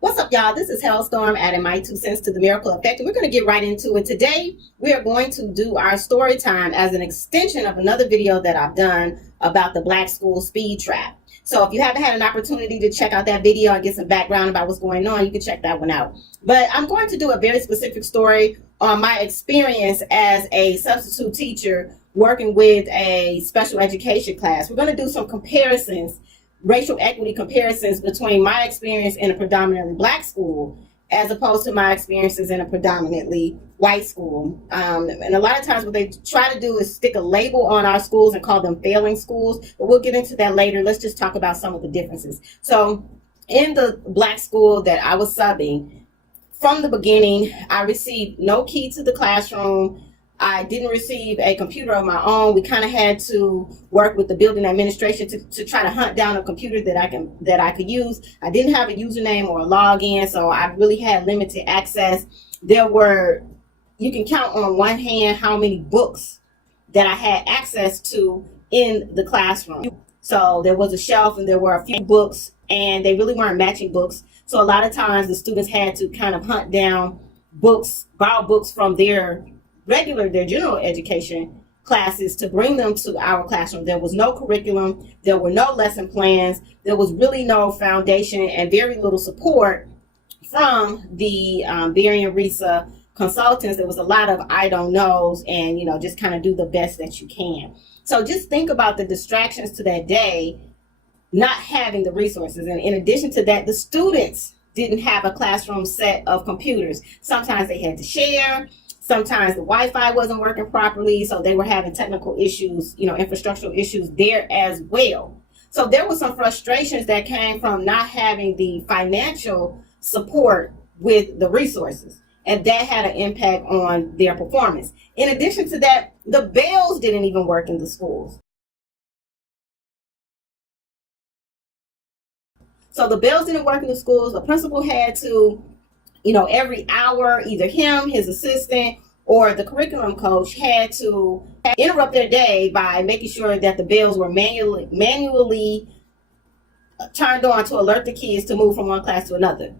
What's up, y'all? This is Hellstorm adding my 2 cents to the miracle effect. And we're going to get right into it. Today, we are going to do our story time as an extension of another video that I've done about the Black school speed trap. So if you haven't had an opportunity to check out that video and get some background about what's going on, you can check that one out. But I'm going to do a very specific story on my experience as a substitute teacher working with a special education class. We're going to do some comparisons, racial equity comparisons between my experience in a predominantly Black school as opposed to my experiences in a predominantly white school. And a lot of times what they try to do is stick a label on our schools and call them failing schools, but we'll get into that later. Let's just talk about some of the differences. So in the Black school that I was subbing, from the beginning, I received no key to the classroom. I didn't receive a computer of my own. We kind of had to work with the building administration to try to hunt down a computer that I could use. I didn't have a username or a login, so I really had limited access. You can count on one hand how many books that I had access to in the classroom. So there was a shelf and there were a few books, and they really weren't matching books. So a lot of times the students had to kind of hunt down books, borrow books from their general education classes to bring them to our classroom. There was no curriculum, there were no lesson plans, there was really no foundation and very little support from the Barry and Risa consultants. There was a lot of I don't knows and, just kind of do the best that you can. So just think about the distractions to that day, not having the resources. And in addition to that, the students didn't have a classroom set of computers. Sometimes they had to share. Sometimes the Wi-Fi wasn't working properly, so they were having technical issues, infrastructural issues there as well. So there were some frustrations that came from not having the financial support with the resources, and that had an impact on their performance. In addition to that, the bells didn't even work in the schools. So the bells didn't work in the schools. The principal had to every hour, either him, his assistant, or the curriculum coach had to interrupt their day by making sure that the bells were manually turned on to alert the kids to move from one class to another.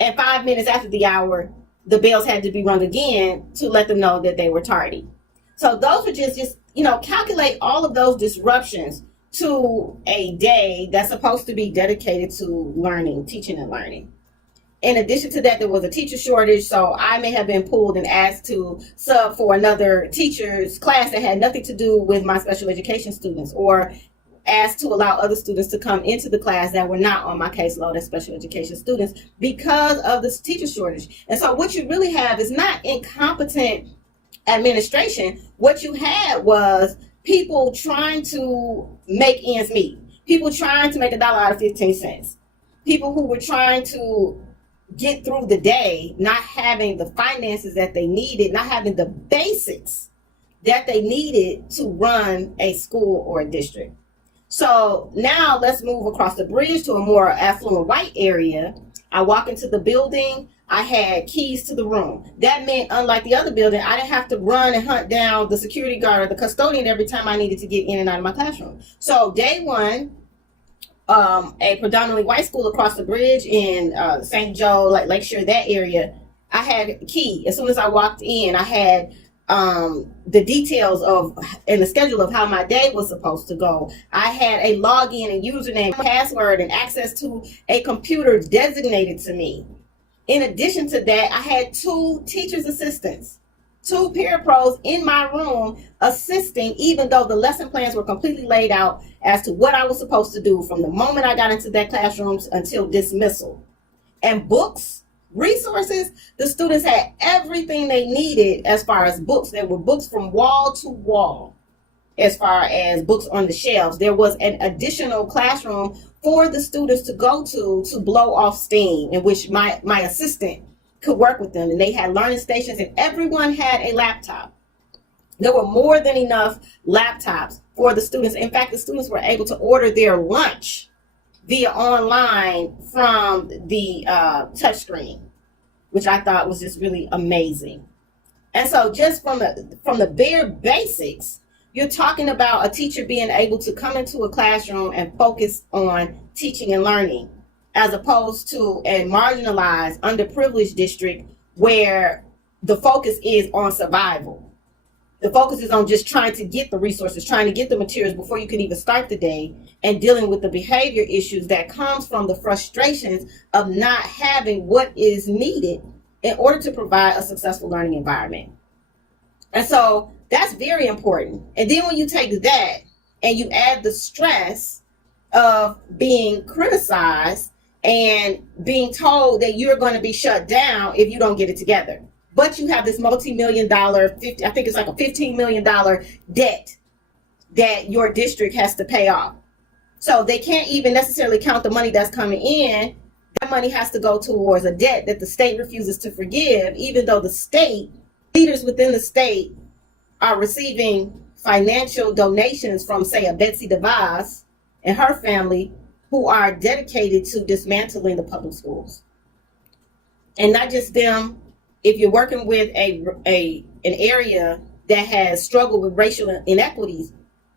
And 5 minutes after the hour, the bells had to be rung again to let them know that they were tardy. So those were just calculate all of those disruptions to a day that's supposed to be dedicated to learning, teaching and learning. In addition to that, there was a teacher shortage, so I may have been pulled and asked to sub for another teacher's class that had nothing to do with my special education students, or asked to allow other students to come into the class that were not on my caseload as special education students because of this teacher shortage. And so what you really have is not incompetent administration. What you had was people trying to make ends meet, people trying to make $1 out of 15 cents, people who were trying to get through the day, not having the finances that they needed, not having the basics that they needed to run a school or a district. So now let's move across the bridge to a more affluent white area. I walk into the building, I had keys to the room. That meant, unlike the other building, I didn't have to run and hunt down the security guard or the custodian every time I needed to get in and out of my classroom. So day one, a predominantly white school across the bridge in St. Joe, like Lakeshore, that area, I had a key. As soon as I walked in, I had the details and the schedule of how my day was supposed to go. I had a login and username, password, and access to a computer designated to me. In addition to that, I had 2 teacher's assistants, 2 peer pros in my room assisting, even though the lesson plans were completely laid out as to what I was supposed to do from the moment I got into that classroom until dismissal. And books, resources, the students had everything they needed as far as books. There were books from wall to wall as far as books on the shelves. There was an additional classroom for the students to go to blow off steam, in which my assistant could work with them, and they had learning stations, and everyone had a laptop. There were more than enough laptops for the students. In fact, the students were able to order their lunch via online from the touchscreen, which I thought was just really amazing. And so just from the bare basics, you're talking about a teacher being able to come into a classroom and focus on teaching and learning. as opposed to a marginalized, underprivileged district where the focus is on survival. The focus is on just trying to get the resources, trying to get the materials before you can even start the day, and dealing with the behavior issues that comes from the frustrations of not having what is needed in order to provide a successful learning environment. And so that's very important. And then when you take that and you add the stress of being criticized and being told that you're going to be shut down if you don't get it together. But you have this multi-million dollar, I think it's like a $15 million debt that your district has to pay off. So they can't even necessarily count the money that's coming in. That money has to go towards a debt that the state refuses to forgive, even though the state, leaders within the state are receiving financial donations from, say, a Betsy DeVos and her family, who are dedicated to dismantling the public schools. And not just them. If you're working with an area that has struggled with racial inequities,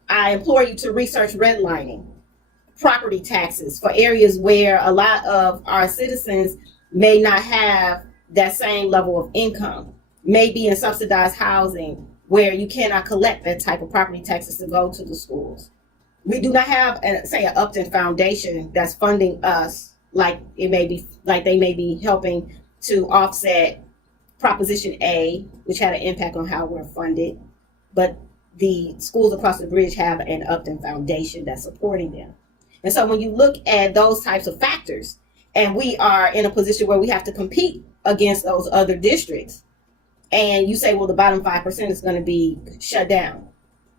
I implore you to research redlining, property taxes for areas where a lot of our citizens may not have that same level of income, may be in subsidized housing where you cannot collect that type of property taxes to go to the schools. We do not have, say, an Upton Foundation that's funding us like they may be helping to offset Proposition A, which had an impact on how we're funded, but the schools across the bridge have an Upton Foundation that's supporting them. And so when you look at those types of factors, and we are in a position where we have to compete against those other districts, and you say, well, the bottom 5% is going to be shut down.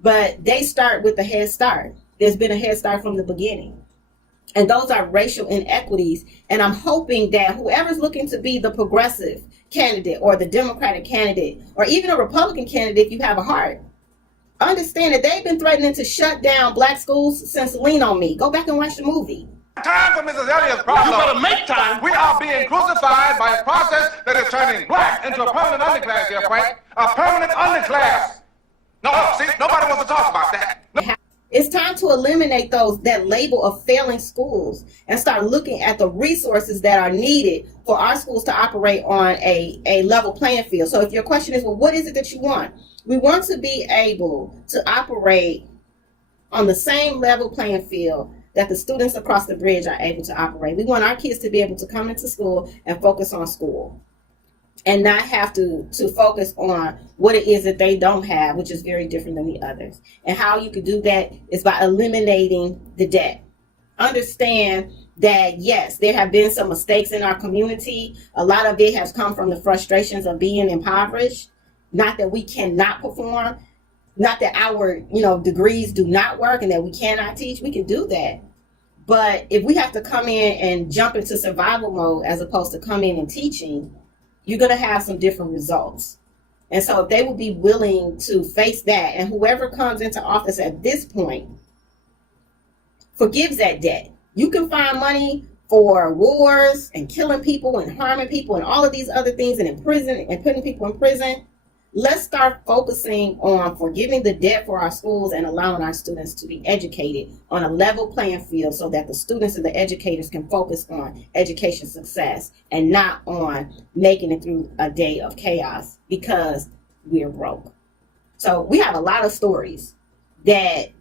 But they start with a head start. There's been a head start from the beginning. And those are racial inequities. And I'm hoping that whoever's looking to be the progressive candidate or the Democratic candidate or even a Republican candidate, if you have a heart, understand that they've been threatening to shut down black schools since Lean on Me. Go back and watch the movie. Time for Mrs. Elliott's problem. You better make time. We are being crucified by a process that is turning black into a permanent underclass here, Frank. A permanent underclass. No, see, nobody wants to talk about that. No. It's time to eliminate that label of failing schools and start looking at the resources that are needed for our schools to operate on a level playing field. So if your question is, well, what is it that you want? We want to be able to operate on the same level playing field that the students across the bridge are able to operate. We want our kids to be able to come into school and focus on school and not have to focus on what it is that they don't have, which is very different than the others. And how you could do that is by eliminating the debt. Understand that, yes, there have been some mistakes in our community. A lot of it has come from the frustrations of being impoverished. Not that we cannot perform, not that our degrees do not work and that we cannot teach. We can do that. But if we have to come in and jump into survival mode as opposed to come in and teaching, you're going to have some different results. And so if they will be willing to face that, and whoever comes into office at this point forgives that debt, you can find money for wars and killing people and harming people and all of these other things and in prison and putting people in prison. Let's start focusing on forgiving the debt for our schools and allowing our students to be educated on a level playing field so that the students and the educators can focus on education success and not on making it through a day of chaos because we're broke. So we have a lot of stories that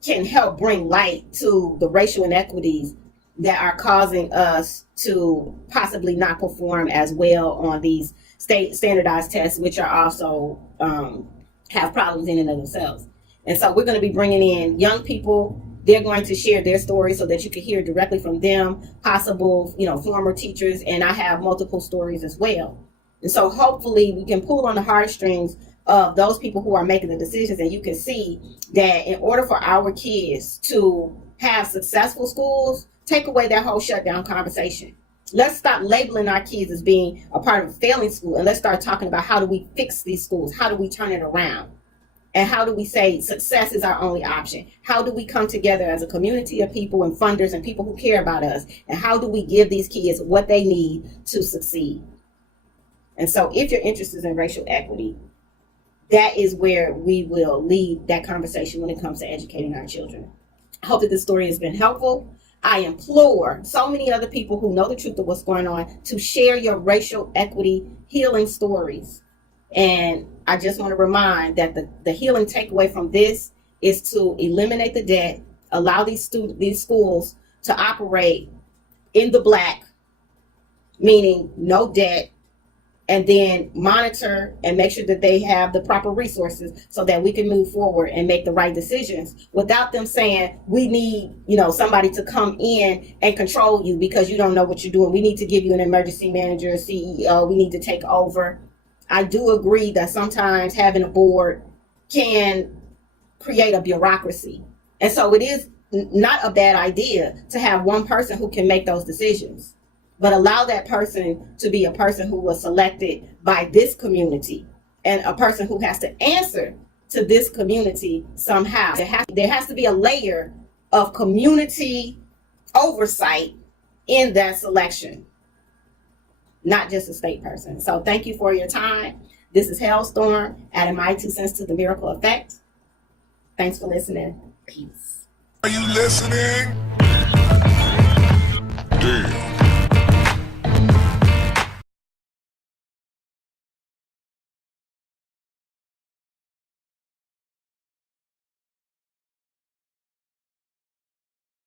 can help bring light to the racial inequities that are causing us to possibly not perform as well on these state standardized tests, which are also have problems in and of themselves. And so we're going to be bringing in young people. They're going to share their stories so that you can hear directly from them, possible, former teachers. And I have multiple stories as well. And so hopefully we can pull on the heartstrings of those people who are making the decisions. And you can see that in order for our kids to have successful schools, take away that whole shutdown conversation. Let's stop labeling our kids as being a part of a failing school, and let's start talking about how do we fix these schools? How do we turn it around? And how do we say success is our only option? How do we come together as a community of people and funders and people who care about us? And how do we give these kids what they need to succeed? And so if you're interested in racial equity, that is where we will lead that conversation when it comes to educating our children. I hope that this story has been helpful. I implore so many other people who know the truth of what's going on to share your racial equity healing stories. And I just want to remind that the healing takeaway from this is to eliminate the debt, allow these schools to operate in the black, meaning no debt, and then monitor and make sure that they have the proper resources so that we can move forward and make the right decisions without them saying, we need, somebody to come in and control you because you don't know what you're doing. We need to give you an emergency manager, a CEO. We need to take over. I do agree that sometimes having a board can create a bureaucracy. And so it is not a bad idea to have one person who can make those decisions. But allow that person to be a person who was selected by this community and a person who has to answer to this community somehow. There has to be a layer of community oversight in that selection, not just a state person. So thank you for your time. This is Hailstorm, adding my 2 cents to the miracle effect. Thanks for listening. Peace. Are you listening?